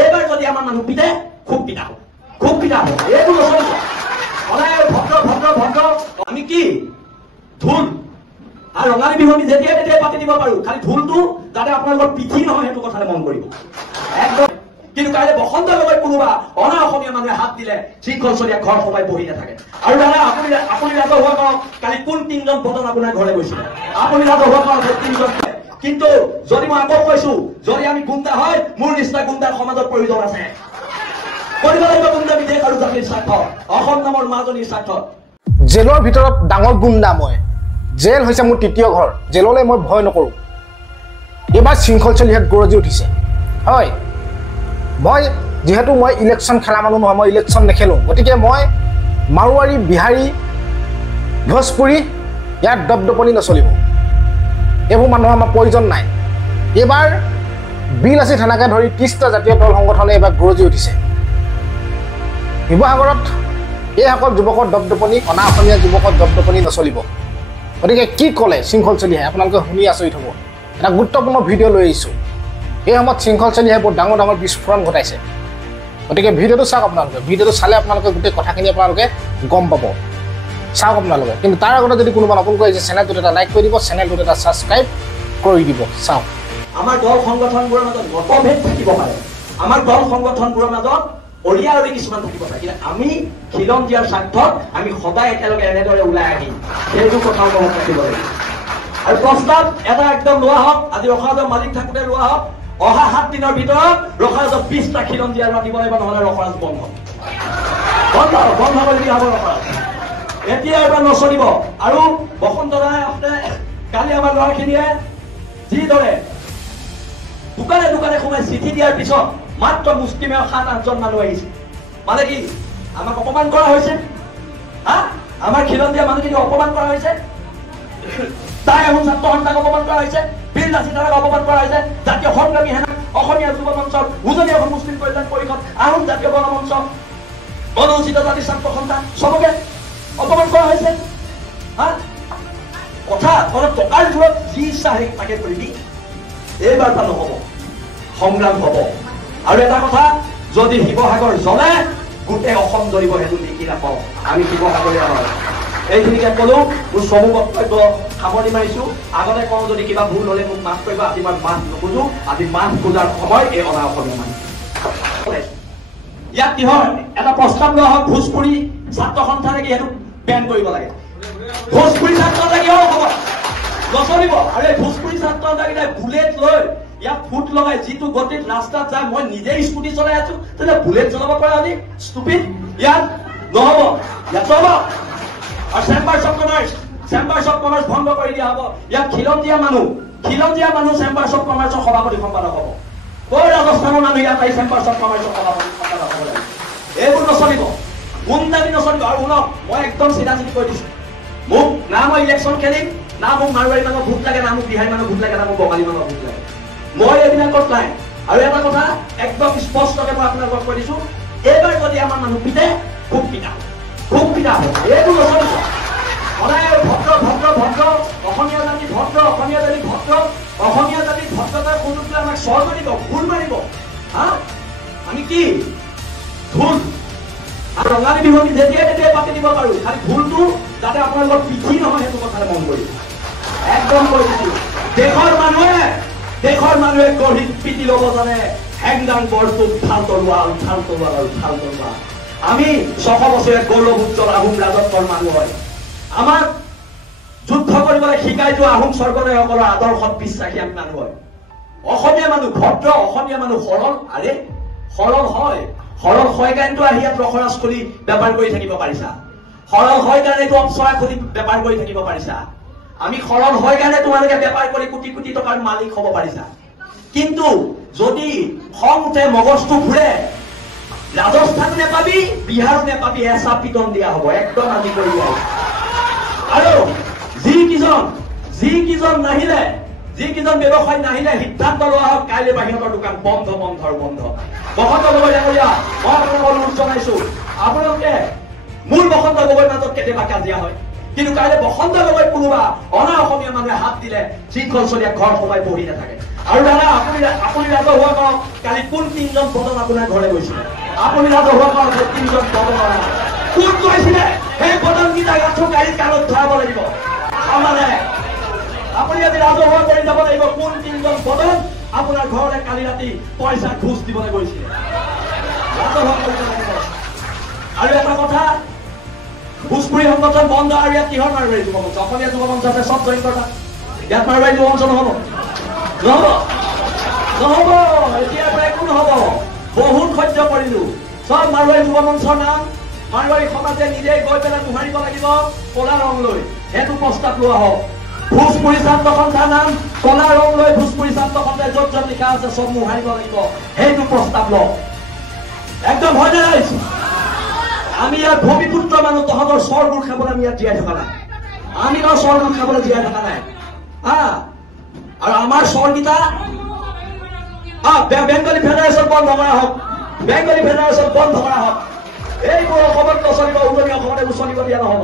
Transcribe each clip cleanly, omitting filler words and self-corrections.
এইবাৰ যদি আমাৰ মানুহ পিতে খুব পিতা হ'ব, খুব পিতা হ'ব। এইটো নচলিব। সদায় ভদ্ৰ ভদ্ৰ ভদ্ৰ। আমি কি ঢোল আৰু ৰঙালী বিহু আমি যেতিয়াই তেতিয়াই পাতি দিব পাৰো, খালি ঢোলটো যাতে আপোনালোকৰ পিঠি নহয় সেইটো কথালৈ মন কৰিব একদম। কিন্তু কাইলৈ বসন্ত গগৈ কোনোবা অনা অসমীয়া মানুহে হাত দিলে শৃংখল চলিয়া ঘৰ সোমাই বহি নাথাকে। আৰু দাদা আপুনি ৰাজহুৱা কৰক, কালি কোন 3জন ভোটত আপোনাৰ ঘৰলৈ গৈছিলে, আপুনি ৰাজহুৱা কৰক 3জন। কিন্তু যদি মই আকৌ কৈছো, যদি আমি গুণ্ডা হয়, মোৰ নিচিনা গুণ্ডাৰ সমাজত প্ৰয়োজন আছে। কৰিব লাগিব গুণ্ডা বিদেশ আৰু জাতিৰ স্বাৰ্থ, অসম নামৰ মাজনীৰ স্বাৰ্থ। জেলৰ ভিতৰত ডাঙৰ গুণ্ডা মই। জেল হৈছে মোৰ তৃতীয় ঘৰ। জেললৈ মই ভয় নকৰোঁ। এইবাৰ শৃংখল চলি ইয়াত গৰজি উঠিছে। হয়, যিহেতু মই ইলেকশ্যন খেলা মানুহ নহয়, মই ইলেকশ্যন নেখেলোঁ। গতিকে মই মাৰোৱাৰী, বিহাৰী, ভোজপুৰী ইয়াত দপদপনি নচলিব। এইবোৰ মানুহৰ আমাৰ প্ৰয়োজন নাই। এইবাৰ বিল-আছি থানাকে ধৰি 30টা জাতীয় দল সংগঠনে এইবাৰ গৰজি উঠিছে। শিৱসাগৰত এইসকল যুৱকৰ দপদপনি, অনা অসমীয়া যুৱকৰ দপদপনি নচলিব। গতিকে কি ক'লে শৃংখল চলিহাই, আপোনালোকে শুনি আচৰিত হ'ব। এটা গুৰুত্বপূৰ্ণ ভিডিঅ' লৈ আহিছোঁ। এই সময়ত শৃংখল চলিহাই বহুত ডাঙৰ ডাঙৰ বিস্ফোৰণ ঘটাইছে। গতিকে ভিডিঅ'টো চাওক আপোনালোকে। ভিডিঅ'টো চালে আপোনালোকে গোটেই কথাখিনি আপোনালোকে গম পাব। চাওক আপোনালোকে। কিন্তু তাৰ আগতে যদি কোনোবা নতুনকৈ আহিছে, চেনেলটোত এটা লাইক কৰি দিব, চেনেলটোত এটা ছাবস্ক্ৰাইব কৰি দিব। চাওক। আমাৰ দল সংগঠনবোৰৰ মাজত মতভেদ থাকিব পাৰে, আমাৰ দল সংগঠনবোৰৰ মাজত অৰিয়া অৰি কিছুমান থাকিব পাৰে, কিন্তু আমি খিলন দিয়াৰ স্বাৰ্থত আমি সদায় একেলগে এনেদৰে ওলাই আহিম, সেইটো কথাও মনত ৰাখিব লাগিব। আৰু প্ৰস্তাৱ এটা একদম লোৱা হওক, আজি ৰখাজৰ মালিক থাকোঁতে লোৱা হওক, অহা 7 দিনৰ ভিতৰত ৰখাজক 20টা খিলন দিয়াৰ দিব লাগিব, নহ'লে ৰখাজ বন্ধ কৰি দিয়া হ'ব ৰখাজ। এতিয়া এবাৰ নচলিব। আৰু বসন্ত ৰায় কালি আমাৰ ল'ৰাখিনিয়ে যিদৰে দোকানে দোকানে সোমাই চিঠি দিয়াৰ পিছত মাত্ৰ মুষ্টিমেয় 7-8জন মানুহ আহিছে। মানে কি আমাক অপমান কৰা হৈছে? আমাৰ খিলন দিয়া মানুহখিনিক অপমান কৰা হৈছে, তাই আহোম ছাত্ৰ সন্থাক অপমান কৰা হৈছে, বিল-আছি থানাক অপমান কৰা হৈছে, জাতীয় সংগ্ৰামী সেনা, অসমীয়া যুৱ মঞ্চৰ, উজনি অসম মুছলিম কল্যাণ পৰিষদ, আহোম জাতীয় গণমঞ্চ, অনুসূচিত জাতিৰ ছাত্ৰ সন্থা, চবকে অপমান কৰা হৈছে। কথা টকাৰ জোৰত যি ইচ্ছা তাকে কৰিবি। এইবাৰ তা নহ'ব, সংগ্ৰাম হ'ব। আৰু এটা কথা, যদি শিৱসাগৰ জ্বলে গোটেই অসম জ্বলিব, সেইটো দেখি নাপাওঁ। আমি শিৱসাগৰীয়া হয়। এইখিনিকে ক'লো, মোৰ চমু বক্তব্য সামৰণি মাৰিছো। আগতে কওঁ যদি কিবা ভুল হ'লে মোক মাফ কৰিব। আজি মই মাফ নোখোজো। আজি মাফ খোজাৰ সময় এই অনা অসমীয়া মানুহ। ইয়াত কি হয়, এটা প্ৰস্তাৱ লোৱা হয়, ভোজপুৰী ছাত্ৰ সন্থা নেকি সেইটো বেন কৰিব লাগে। ভোজপুৰী ছাত্ৰ সন্থা হ'ব নচলিব। আৰু এই ভোজপুৰী ছাত্ৰ সন্থাকেইটাই বুলেট লৈ ইয়াত ফুট লগাই যিটো গতিত ৰাস্তাত যায়, মই নিজেই স্কুটি চলাই আছো, তেতিয়া বুলেট চলাব পৰা আজি ষ্টুপিড। ইয়াত নহ'ব, ইয়াত চলাব। আৰু চেম্বাৰ্ছ অফ কমাৰ্চ ভংগ কৰি দিয়া হ'ব। ইয়াত খিলন দিয়া মানুহ চেম্বাৰ্ছ অফ কমাৰ্চৰ সভাপতি সম্পাদক হ'ব। কৈ ৰাজস্থানৰ মানুহ ইয়াত আহি চেম্বাৰ্ছ অফ কমাৰ্চৰ সভাপতি সম্পাদক হ'ব লাগিব। এইবোৰ নচলিব, গুণ্ডামি নচলিব। আৰু শুনক, মই একদম চিধা কৈ দিছো, মোক না মই ইলেকশ্যন খেলিম, না মোক মাৰোৱাৰী মানুহৰ ভোট লাগে, না মোক বিহাৰী মানুহৰ ভোট লাগে, না মোক বঙালী মানুহৰ ভোট লাগে। মই এইবিলাকত নাই। আৰু এটা কথা একদম স্পষ্টকে মই আপোনালোকক কৈ দিছো, এইবাৰ যদি আমাৰ মানুহ পিতে খুব পিতা হ'ব, খুব পিতা হ'ব। এইটো নচলিব। সদায় ভদ্ৰ ভদ্ৰ ভদ্ৰ, অসমীয়া জাতি ভদ্ৰ, অসমীয়া জাতি ভদ্ৰ, অসমীয়া জাতিৰ ভদ্ৰতাৰ সুযোগটো আমাক চৰ মাৰিব, ভুল মাৰিব। আমি কি ঢোল আৰু ৰঙালী বিহু আমি যেতিয়াই তেতিয়াই পাতি দিব পাৰো, খালি ঢোলটো যাতে আপোনালোকৰ পিঠি নহয় সেইটো কথালৈ মন কৰিব একদম কৈ দিছো। দেশৰ মানুহে গঢ়িত পিটি ল'ব জানে, হেংদাং বৰটো উঠাল তলোৱা। আমি 600 বছৰীয়া গৌৰৱ উজ্জ্বল আহোম ৰাজত্বৰ মানুহ হয়। আমাক যুদ্ধ কৰিবলৈ শিকাই যোৱা আহোম স্বৰ্গদেউসকলৰ আদৰ্শত বিশ্বাসী আমি মানুহ হয়। অসমীয়া মানুহ ভদ্ৰ, অসমীয়া মানুহ সৰল। সৰল হয় কাৰণেতো আহি ইয়াত ৰসৰাজ খুলি বেপাৰ কৰি থাকিব পাৰিছা। সৰল হয় কাৰণেতো অপচৰা খুলি বেপাৰ কৰি থাকিব পাৰিছা। আমি সৰল হয় কাৰণে তোমালোকে বেপাৰ কৰি কোটি কোটি টকাৰ মালিক হ'ব পাৰিছা। কিন্তু যদি খং উঠে, মগজটো ঘূৰে, ৰাজস্থান নেপাবি, বিহাৰো নেপাবি, এচা পিটন দিয়া হ'ব একদম। আজি কৰি দিয়া আৰু যিকেইজন ব্যৱসায়ী নাহিলে সিদ্ধান্ত লোৱা হওক, কাইলৈ বাহিৰৰ দোকান বন্ধ। বসন্ত গগৈ ডাঙৰীয়া, মই আপোনালোকক অনুৰোধ জনাইছো, আপোনালোকে মোৰ বসন্ত গগৈৰ মাজত কেতিয়াবা কাজিয়া হয়, কিন্তু কাইলৈ বসন্ত গগৈ কোনোবা অনা অসমীয়া মানুহে হাত দিলে শৃংখল চলিয়া ঘৰ সোমাই বহি নাথাকে। আৰু দাদা আপুনি ৰাজহুৱা কৰক কালি কোন 3জন পদন আপোনাৰ ঘৰলৈ গৈছিলে আপুনি ৰাজহুৱা কৰক 3জন পদন কোন গৈছিলে সেই পদনকেইটা গাঠো গাড়ীত কালত ধৰাব লাগিব আমাৰে আপুনি আজি ৰাজহুৱা কৰি যাব লাগিব কোন 3জন পদন আপোনাৰ ঘৰলৈ কালি ৰাতি পইচা ঘুষ দিবলৈ গৈছিলে ৰাজহুৱা কৰিব লাগিব আৰু এটা কথা ভোজপুৰী সংগঠন বন্ধ আৰু ইয়াত কিহৰ মাৰোৱাৰী যুৱ মঞ্চ অসমীয়া যুৱ মঞ্চ আছে চব জইন কৰা ইয়াত মাৰোৱাৰী যুৱ মঞ্চ নহ'ব এতিয়াৰ পৰা একো নহ'ব বহুত সহ্য কৰিলো চব মাৰোৱাৰী যুৱ মঞ্চৰ নাম মাৰোৱাৰী সমাজে নিজেই গৈ পেলাই মোহাৰিব লাগিব কলা ৰং লৈ সেইটো প্ৰস্তাৱ লোৱা হওক ভোজপুৰী ছাত্ৰ সন্থাৰ নাম কলা ৰং লৈ ভোজপুৰী ছাত্ৰ সন্থাই য'ত য'ত লিখা আছে চব মোহাৰিব লাগিব সেইটো প্ৰস্তাৱ লওক একদম হয় নে নাই আমি ইয়াত ভূমিপুত্ৰ মানুহ তহঁতৰ স্বৰবোৰ খাবলৈ আমি ইয়াত জীয়াই থকা নাই আমি তাৰ স্বৰবোৰ খাবলৈ জীয়াই থকা নাই আৰু আমাৰ স্বৰকেইটা বেংগলী ফেডাৰেশ্যন বন্ধ কৰা হওক বেংগলী ফেডাৰেশ্যন বন্ধ কৰা হওক এইবোৰ অসমত নচলিব উজনি অসমতে উচলিব দিয়া নহ'ব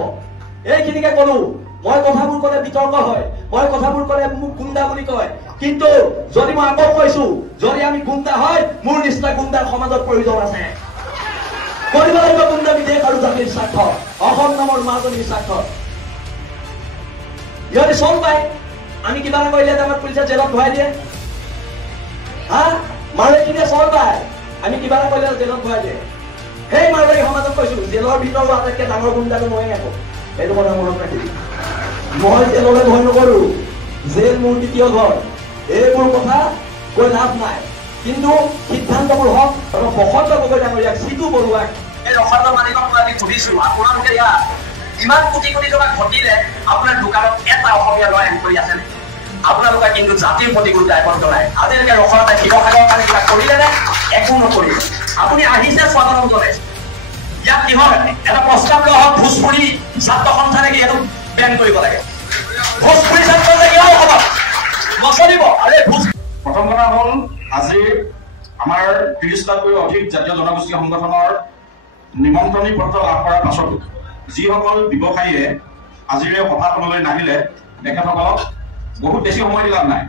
এইখিনিকে কলো মই কথাবোৰ ক'লে বিতৰ্ক হয় মই কথাবোৰ ক'লে মোক গুণ্ডা বুলি কয় কিন্তু যদি মই আকৌ কৈছো যদি আমি গুণ্ডা হয় মোৰ নিচিনা গুণ্ডাৰ সমাজত প্ৰয়োজন আছে কৰিব লাগিব গুণ্ডা বিদেশ আৰু জাতিৰ স্বাৰ্থ অসম নামৰ মাজনীৰ স্বাৰ্থ ইহঁতে চল পায় আমি কিবা এটা কৰিলে আমাক পুলিচে জেলত ভৰাই দিয়ে মাৰোৱাৰীখিনিয়ে চল পায় আমি কিবা এটা কৰিলে জেলত ভৰাই দিয়ে সেই মাৰোৱাৰী সমাজক কৈছো জেলৰ ভিতৰত আটাইতকৈ ডাঙৰ গুণ্ডাটো ময়ে আকৌ এইটো কথা মনত ৰাখিবি মই জেললৈ ভয় নকৰো জেল মোৰ দ্বিতীয় ঘৰ এইবোৰ কথা কৈ লাভ নাই কিন্তু সিদ্ধান্তবোৰ হওক আৰু বসন্ত গগৈ ডাঙৰীয়াক চিটু বৰুৱাক এই ৰসায়ন মালিকক আমি সুধিছো আপোনালোকে ইয়াত ইমান কোটি কোটি টকা ঘটিলে আপোনাৰ দোকানত এটা অসমীয়া ল'ৰা এংকৰি আছে নেকি আপোনালোকে কিন্তু জাতিৰ প্ৰতি কোনো দায়বদ্ধ নাই আজিলৈকে ৰসায়ন শিৱসাগৰৰ কাৰণে কিবা কৰিলে নে একো নকৰিলে আপুনি আহিছে স্বাগতম জনাইছে ইয়াত কি হয় এটা প্ৰস্তাৱ লোৱা হওক ভোজপুৰী ছাত্ৰ সন্থা নেকি এইটো বেন কৰিব লাগে ভোজপুৰী ছাত্ৰ কিয় হ'ব নচলিব আৰে প্ৰথম কথা হ'ল আজি আমাৰ ৩০টাতকৈ অধিক জাতীয় জনগোষ্ঠী সংগঠনৰ নিমন্ত্ৰণী পত্ৰ লাভ কৰাৰ পাছতো যিসকল ব্যৱসায়ীয়ে আজিৰ সভাখনলৈ নাহিলে তেখেতসকলক বহুত বেছি সময় লাভ নাই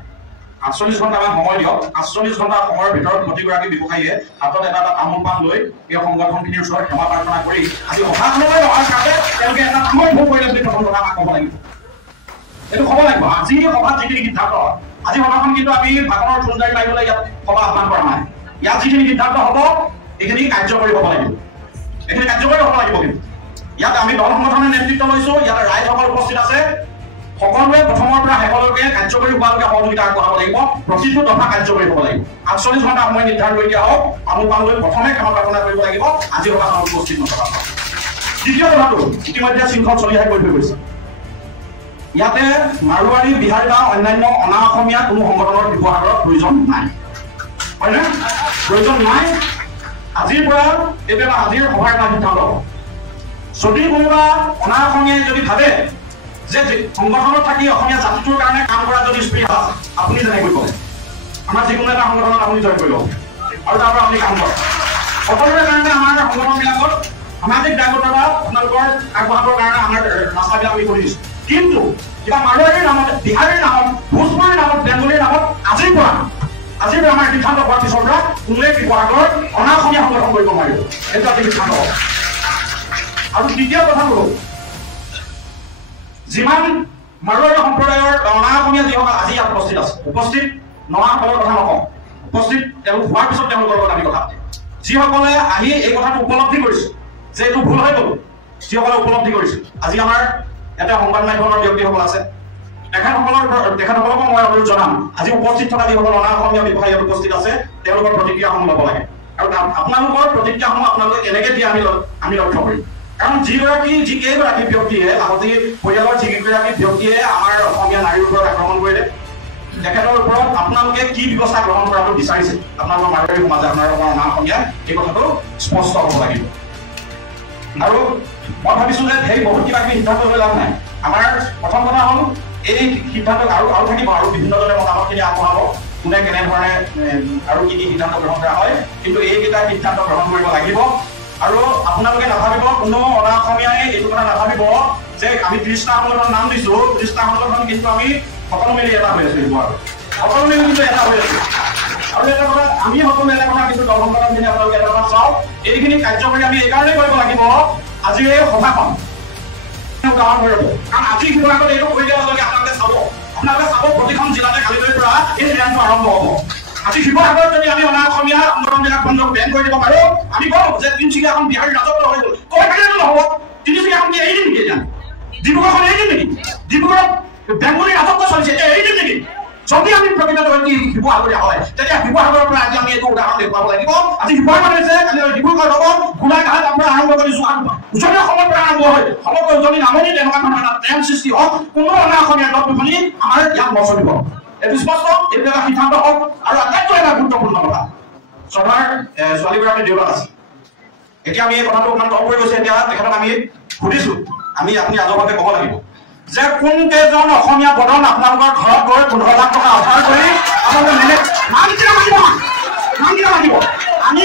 ৪৮ ঘণ্টামান সময় দিয়ক ৪৮ ঘণ্টা সময়ৰ ভিতৰত প্ৰতিগৰাকী ব্যৱসায়ীয়ে হাতত এটা তামোল পাণ লৈ এই সংগঠনখিনিৰ ওচৰত ক্ষমা প্ৰাৰ্থনা কৰি আজি সভাখনলৈ অহাৰ কাৰণে তেওঁলোকে এটা সময় ভোগ কৰিলে বুলি প্ৰথম কথা ক'ব লাগিব এইটো ক'ব লাগিব আজি সভাত যিখিনি সিদ্ধান্ত আজি সভাখন কিন্তু আমি ভাষণৰ ফুলদাৰি মাৰিবলৈ ইয়াত সভা আহ্বান কৰা নাই ইয়াত যিখিনি সিদ্ধান্ত হ'ব এইখিনি কাৰ্যকৰী হ'ব লাগিব এইখিনি কাৰ্যকৰী হ'ব লাগিব কিন্তু ইয়াত আমি দল সংগঠনে নেতৃত্ব লৈছো ইয়াত ৰাইজসকল উপস্থিত আছে সকলোৱে প্ৰথমৰ পৰা শেষলৈকে কাৰ্যকৰী হোৱালৈকে সহযোগিতা আগবঢ়াব লাগিব প্ৰতিটো দফা কাৰ্যকৰী হ'ব লাগিব ৪৮ ঘণ্টা সময় নিৰ্ধাৰণ কৰি দিয়া হওক তামোল পাণ লৈ প্ৰথমে ক্ষমা প্ৰাৰ্থনা কৰিব লাগিব আজি সভাখনত উপস্থিত নথকা দ্বিতীয় কথাটো ইতিমধ্যে শৃংখল চলি আহি কৈ থৈ গৈছে ইয়াতে মাৰোৱাৰী বিহাৰী বা অন্যান্য অনা অসমীয়া কোনো সংগঠনৰ ব্যৱহাৰৰ প্ৰয়োজন নাই হয়নে প্ৰয়োজন নাই আজিৰ পৰা এতিয়া আজিৰ সভাৰ এটা সিদ্ধান্ত যদি কোনোবা অনা অসমীয়াই যদি ভাবে যে সংগঠনত থাকি অসমীয়া জাতিটোৰ কাৰণে কাম কৰা যদি স্পৃহা আপুনি যেনেকৈ কয় আমাৰ যিকোনো এটা সংগঠনত আপুনি জইন কৰি লওক আৰু তাৰ পৰা আপুনি কাম কৰক সকলোৰে কাৰণে আমাৰ সংগঠনবিলাকত সামাজিক দায়বদ্ধতা আপোনালোকৰ আগবঢ়াবৰ কাৰণে আমাৰ ৰাস্তাবিলাক আমি কৰি দিছোঁ কিন্তু কিবা মাৰোৱাৰীৰ নামত বিহাৰীৰ নামত ভোজপুৰীৰ নামত বেংগলীৰ নামত আজিৰ পৰা আমাৰ সিদ্ধান্ত হোৱাৰ পিছৰ পৰা কোনোৱে শিৱসাগৰত অনা অসমীয়া সংগঠন কৰিব নোৱাৰিব এইটো আজি সিদ্ধান্ত হ'ব আৰু দ্বিতীয় কথাটো যিমান মাৰোৱাৰী সম্প্ৰদায়ৰ অনা অসমীয়া যিসকল আজি ইয়াত উপস্থিত আছে উপস্থিত নোহোৱাসকলৰ কথা নকওঁ উপস্থিত তেওঁলোক হোৱাৰ পিছত তেওঁলোকৰ লগত আমি কথা পাতিম যিসকলে আহি এই কথাটো উপলব্ধি কৰিছে যে এইটো ভুল হৈ গ'ল যিসকলে উপলব্ধি কৰিছে আজি আমাৰ এটা সংবাদ মাধ্যমৰ ব্যক্তিসকল আছে তেখেতসকলকো মই অনুৰোধ জনাম আজি উপস্থিত থকা যিসকল অনা অসমীয়া ব্যৱসায়ী উপস্থিত আছে তেওঁলোকৰ প্ৰতিক্ৰিয়াসমূহ ল'ব লাগে আৰু আপোনালোকৰ প্ৰতিক্ৰিয়াসমূহ আপোনালোকে কেনেকৈ দিয়ে আমি লক্ষ্য কৰিম কাৰণ যিকেইগৰাকী ব্যক্তিয়ে আজি পৰিয়ালৰ যিকেইগৰাকী ব্যক্তিয়ে আমাৰ অসমীয়া নাৰীৰ ওপৰত আক্ৰমণ কৰিলে তেখেতৰ ওপৰত আপোনালোকে কি ব্যৱস্থা গ্ৰহণ কৰাটো বিচাৰিছে আপোনালোকৰ মাৰোৱাৰী সমাজে আপোনালোকৰ অনা অসমীয়া এই কথাটো স্পষ্ট হ'ব লাগিব আৰু মই ভাবিছো যে সেই বহুত কিবা কিবি সিদ্ধান্ত লৈ লাভ নাই আমাৰ প্ৰথম কথা হ'ল এই সিদ্ধান্ত আৰু থাকিব আৰু বিভিন্নজনে মতামতখিনি আগবঢ়াব কোনে কেনেধৰণে আৰু কি কি সিদ্ধান্ত গ্ৰহণ কৰা হয় কিন্তু এইকেইটা সিদ্ধান্ত গ্ৰহণ কৰিব লাগিব আৰু আপোনালোকে নাভাবিব কোনো অনা অসমীয়াই এইটো কথা নাভাবিব যে আমি ৩০টা সংগঠনৰ নাম দিছো ৩০টা সংগঠন কিন্তু আমি সকলো মিলি এটা হৈ আছো সকলোৱে কিন্তু এটা হৈ আছে আৰু এটা কথা আমি সকলো এটা কথা কিন্তু দলংগঠন দিনে আপোনালোকে এটা কথা চাওক এইখিনি কাৰ্যকৰী আমি এইকাৰণেই কৰিব লাগিব আজিৰ এই সভাখন উদাহৰণ হৈ ৰ'ব কাৰণ আজি শিৱসাগৰত এইটো কৰি দিয়াৰ লগে আপোনালোকে চাব প্ৰতিখন জিলাতে কালিলৈৰ পৰা এই ৰেঞ্জটো আৰম্ভ হ'ব আজি শিৱসাগৰত যদি আমি অনা অসমীয়া সংগঠনবিলাক বন্ধক বেন কৰি দিব পাৰোঁ আমি কওঁ যে তিনিচুকীয়াখন বিহাৰী ৰাজত্ব হৈ গ'ল কৈ থাকিলেতো নহ'ব তিনিচুকীয়াখন কি এৰি দিম নেকি এতিয়া ডিব্ৰুগড়খন এৰি দিম নেকি ডিব্ৰুগড়ত বেংগলী ৰাজত্ব চলিছে এতিয়া এৰি দিম নেকি যদি আমি প্ৰকৃততে শিৱসাগৰীয়া হয় তেতিয়া শিৱসাগৰৰ পৰা আজি আমি এইটো উদাহৰণ দেখুৱাব লাগিব আজি শিৱসাগৰ হৈছে কালি ডিব্ৰুগড় হ'ব গোলাঘাট আপোনাৰ আৰম্ভ কৰি উজনি অসমৰ পৰা আৰম্ভ হয় সমগ্ৰ উজনি নামনি তেনেকুৱা ধৰণৰ এটা ট্ৰেণ্ড সৃষ্টি হওক কোনো অনা অসমীয়া দল দুখনি আমাৰ ইয়াত নচলিব এইটো স্পষ্ট এইটো এটা সিদ্ধান্ত হওক আৰু আটাইতকৈ এটা গুৰুত্বপূৰ্ণ কথা সভাৰ ছোৱালীগৰাকী দেউতাক আছে এতিয়া আমি এই কথাটো অকণমান তল কৰি গৈছে এতিয়া তেখেতক আমি সুধিছো আমি আপুনি আজৰভাৱে ক'ব লাগিব যে কোন কেইজন অসমীয়া বদন আপোনালোকৰ ঘৰত গৈ 15 লাখ টকা অফাৰ কৰি আপোনালোকে মেনেজ নাম কিয় লাগিব আমি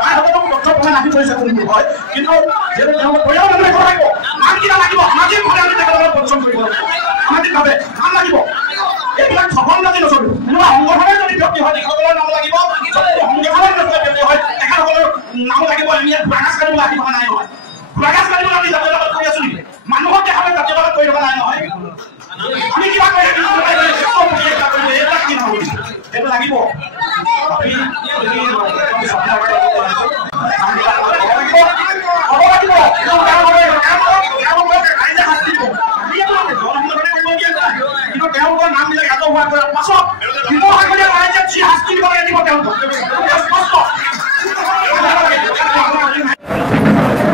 তাৰ হাততো তথ্য প্ৰমাণ ৰাখি থৈছে কোনটো হয় কিন্তু যিহেতু তেওঁলোকে পৰিয়াল মানুহে ক'ব লাগিব নাম কিয় লাগিব সামাজিকভাৱে আমি তেখেতসকলক পৰিশ্ৰম কৰিব লাগিব সামাজিকভাৱে নাম লাগিব এইবিলাক সফল যদি নচলিব এনেকুৱা সংগঠনৰ যদি ব্যক্তি হয় তেখেতসকলৰ নাম লাগিব সংগঠনৰ যদি ব্যক্তি হয় তেখেতসকলৰ নাম লাগিব আমি ইয়াত ভূৰাগাছ কাঢ়িবলৈ আহি থকা নাই নহয় ভূৰাগাছ কাঢ়িবলৈ আমি জাতীয় লগত কৰি আছো নেকি মানুহক দেখাবলৈ জাতীয় লগত কৰি থকা নাই নহয় আমি কিবা কৰি এইবিলাক কি নহয় সেইটো লাগিব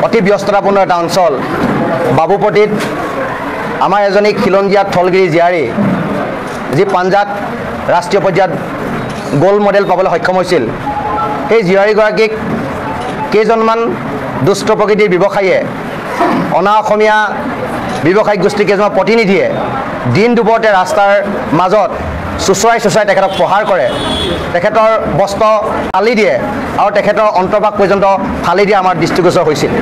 অতি ব্যস্ততাপূৰ্ণ এটা অঞ্চল বাবুপট্টিত আমাৰ এজনী খিলঞ্জীয়া থলগিৰি জীয়াৰী যি পাঞ্জাৱ ৰাষ্ট্ৰীয় পৰ্যায়ত গোল্ড মেডেল পাবলৈ সক্ষম হৈছিল সেই জীয়াৰীগৰাকীক কেইজনমান দুষ্ট প্ৰকৃতিৰ ব্যৱসায়ীয়ে অনা অসমীয়া ব্যৱসায়িক গোষ্ঠী কেইজনৰ প্ৰতিনিধিয়ে দিন দুপৰতে ৰাস্তাৰ মাজত চুচৰাই তেখেতক প্ৰহাৰ কৰে তেখেতৰ বস্ত্ৰ ফালি দিয়ে আৰু তেখেতৰ অন্তৰ্ভাগ পৰ্যন্ত ফালি দিয়া আমাৰ দৃষ্টিগোচৰ হৈছিল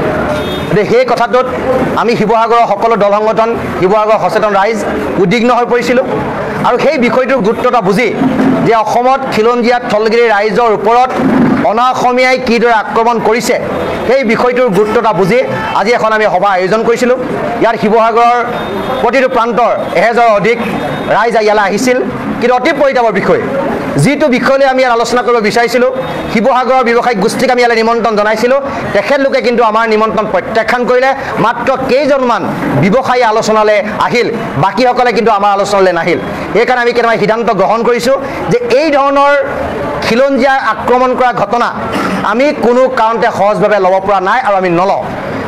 গতিকে সেই কথাটোত আমি শিৱসাগৰৰ সকলো দল সংগঠন শিৱসাগৰৰ সচেতন ৰাইজ উদ্বিগ্ন হৈ পৰিছিলোঁ আৰু সেই বিষয়টোৰ গুৰুত্বতা বুজি যে অসমত খিলঞ্জীয়া থলগিৰি ৰাইজৰ ওপৰত অনা অসমীয়াই কিদৰে আক্ৰমণ কৰিছে সেই বিষয়টোৰ গুৰুত্বতা বুজি আজি এখন আমি সভা আয়োজন কৰিছিলোঁ ইয়াত শিৱসাগৰৰ প্ৰতিটো প্ৰান্তৰ 1000 অধিক ৰাইজ ইয়ালৈ আহিছিল কিন্তু অতি পৰিতাপৰ বিষয় যিটো বিষয়লৈ আমি ইয়াত আলোচনা কৰিব বিচাৰিছিলোঁ শিৱসাগৰৰ ব্যৱসায়িক গোষ্ঠীক আমি ইয়ালৈ নিমন্ত্ৰণ জনাইছিলোঁ তেখেতলোকে কিন্তু আমাৰ নিমন্ত্ৰণ প্ৰত্যাখ্যান কৰিলে মাত্ৰ কেইজনমান ব্যৱসায়ী আলোচনালৈ আহিল বাকীসকলে কিন্তু আমাৰ আলোচনালৈ নাহিল সেইকাৰণে আমি কেইটামান সিদ্ধান্ত গ্ৰহণ কৰিছোঁ যে এই ধৰণৰ খিলঞ্জীয়া আক্ৰমণ কৰা ঘটনা আমি কোনো কাৰণতে সহজভাৱে ল'ব পৰা নাই আৰু আমি নলওঁ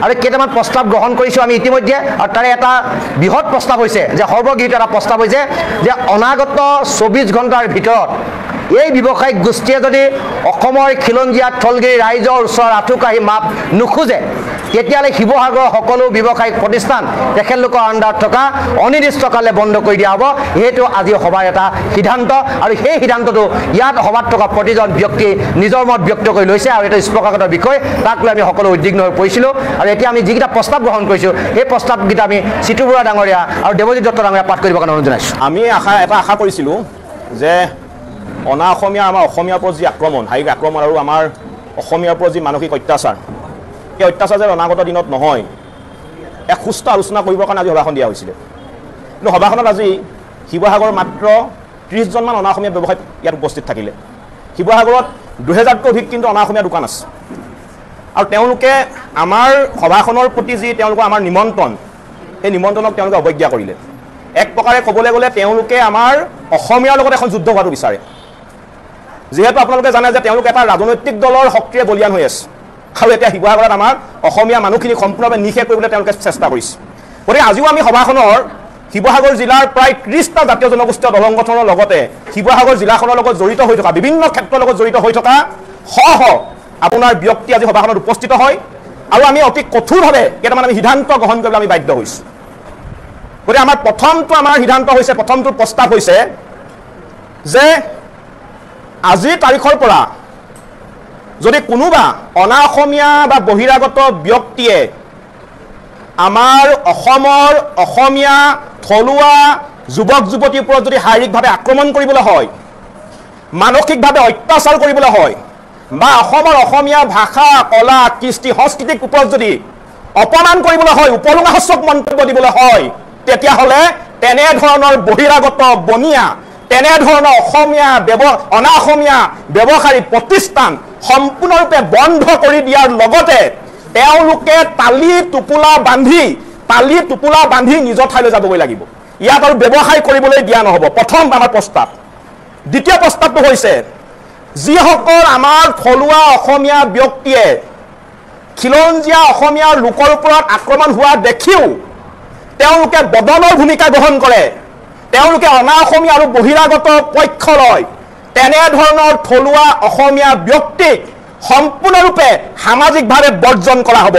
আৰু কেইটামান প্ৰস্তাৱ গ্ৰহণ কৰিছোঁ আমি ইতিমধ্যে আৰু তাৰে এটা বৃহৎ প্ৰস্তাৱ হৈছে যে সৰ্বগৃহীত এটা প্ৰস্তাৱ হৈছে যে অনাগত 24 ঘণ্টাৰ ভিতৰত এই ব্যৱসায়িক গোষ্ঠীয়ে যদি অসমৰ খিলঞ্জীয়া থলগিৰি ৰাইজৰ ওচৰত আঁঠুকাঢ়ি মাপ নোখোজে তেতিয়াহ'লে শিৱসাগৰৰ সকলো ব্যৱসায়িক প্ৰতিষ্ঠান তেখেতলোকৰ আণ্ডাৰত থকা অনিৰ্দিষ্টকালে বন্ধ কৰি দিয়া হ'ব সেইটো আজি সভাৰ এটা সিদ্ধান্ত আৰু সেই সিদ্ধান্তটো ইয়াত সভাত থকা প্ৰতিজন ব্যক্তি নিজৰ মত ব্যক্ত কৰি লৈছে আৰু এটা স্পষ্টকাগত বিষয় তাক লৈ আমি সকলো উদ্বিগ্ন হৈ পৰিছিলোঁ আৰু এতিয়া আমি যিকেইটা প্ৰস্তাৱ গ্ৰহণ কৰিছোঁ সেই প্ৰস্তাৱকেইটা আমি চিতু বৰুৱা ডাঙৰীয়া আৰু দেৱজিৎ দত্ত ডাঙৰীয়া পাঠ কৰিবৰ কাৰণে অনুৰোধ জনাইছোঁ আমি আশা কৰিছিলোঁ যে অনা অসমীয়া আমাৰ অসমীয়াৰ ওপৰত যি আক্ৰমণ শাৰীৰিক আক্ৰমণ আৰু আমাৰ অসমীয়াৰ ওপৰত যি মানসিক অত্যাচাৰ এই অত্যাচাৰ যে অনাগত দিনত নহয় এক সুস্থ আলোচনা কৰিবৰ কাৰণে আজি সভাখন দিয়া হৈছিলে কিন্তু সভাখনত আজি শিৱসাগৰৰ মাত্ৰ 30 জনমান অনা অসমীয়া ব্যৱসায়ী ইয়াত উপস্থিত থাকিলে শিৱসাগৰত 2000তকৈ অধিক কিন্তু অনা অসমীয়া দোকান আছে আৰু তেওঁলোকে আমাৰ সভাখনৰ প্ৰতি যি তেওঁলোকৰ আমাৰ নিমন্ত্ৰণ সেই নিমন্ত্ৰণক তেওঁলোকে অৱজ্ঞা কৰিলে এক প্ৰকাৰে ক'বলৈ গ'লে তেওঁলোকে আমাৰ অসমীয়াৰ লগত এখন যুদ্ধ হোৱাটো বিচাৰে যেহেতু আপোনালোকে জানে যে তেওঁলোকে এটা ৰাজনৈতিক দলৰ শক্তিৰে বলিয়ান হৈ আছে আৰু এতিয়া শিৱসাগৰত আমাৰ অসমীয়া মানুহখিনিক সম্পূৰ্ণভাৱে নিষেধ কৰিবলৈ তেওঁলোকে চেষ্টা কৰিছে গতিকে আজিও আমি সভাখনৰ শিৱসাগৰ জিলাৰ প্ৰায় 30টা জাতীয় জনগোষ্ঠীয় দল সংগঠনৰ লগতে শিৱসাগৰ জিলাখনৰ লগত জড়িত হৈ থকা বিভিন্ন ক্ষেত্ৰৰ লগত জড়িত হৈ থকা আপোনাৰ ব্যক্তি আজি সভাখনত উপস্থিত হয় আৰু আমি অতি কঠোৰভাৱে কেইটামান আমি সিদ্ধান্ত গ্ৰহণ কৰিবলৈ আমি বাধ্য হৈছোঁ গতিকে আমাৰ প্ৰথমটো প্ৰস্তাৱ হৈছে যে আজিৰ তাৰিখৰ পৰা যদি কোনোবা অনা অসমীয়া বা বহিৰাগত ব্যক্তিয়ে আমাৰ অসমৰ অসমীয়া থলুৱা যুৱক যুৱতীৰ ওপৰত যদি শাৰীৰিকভাৱে আক্ৰমণ কৰিবলৈ হয়, মানসিকভাৱে অত্যাচাৰ কৰিবলৈ হয়, বা অসমৰ অসমীয়া ভাষা কলা কৃষ্টি সংস্কৃতিক ওপৰত যদি অপমান কৰিবলৈ হয়, উপলুঙাসূচক মন্তব্য দিবলৈ হয়, তেতিয়াহ'লে তেনেধৰণৰ বহিৰাগত বনিয়া, তেনেধৰণৰ অসমীয়া অনা অসমীয়া ব্যৱসায়ী প্ৰতিষ্ঠান সম্পূৰ্ণৰূপে বন্ধ কৰি দিয়াৰ লগতে তেওঁলোকে তালি টোপোলা বান্ধি নিজৰ ঠাইলৈ যাবগৈ লাগিব। ইয়াত আৰু ব্যৱসায় কৰিবলৈ দিয়া নহ'ব। প্ৰথম আমাৰ প্ৰস্তাৱ। দ্বিতীয় প্ৰস্তাৱটো হৈছে যিসকল আমাৰ থলুৱা অসমীয়া ব্যক্তিয়ে খিলঞ্জীয়া অসমীয়া লোকৰ ওপৰত আক্ৰমণ হোৱা দেখিও তেওঁলোকে বদনৰ ভূমিকা গ্ৰহণ কৰে, তেওঁলোকে অনা অসমীয়া আৰু বহিৰাগত পক্ষ লয়, তেনেধৰণৰ থলুৱা অসমীয়া ব্যক্তিক সম্পূৰ্ণৰূপে সামাজিকভাৱে বৰ্জন কৰা হ'ব।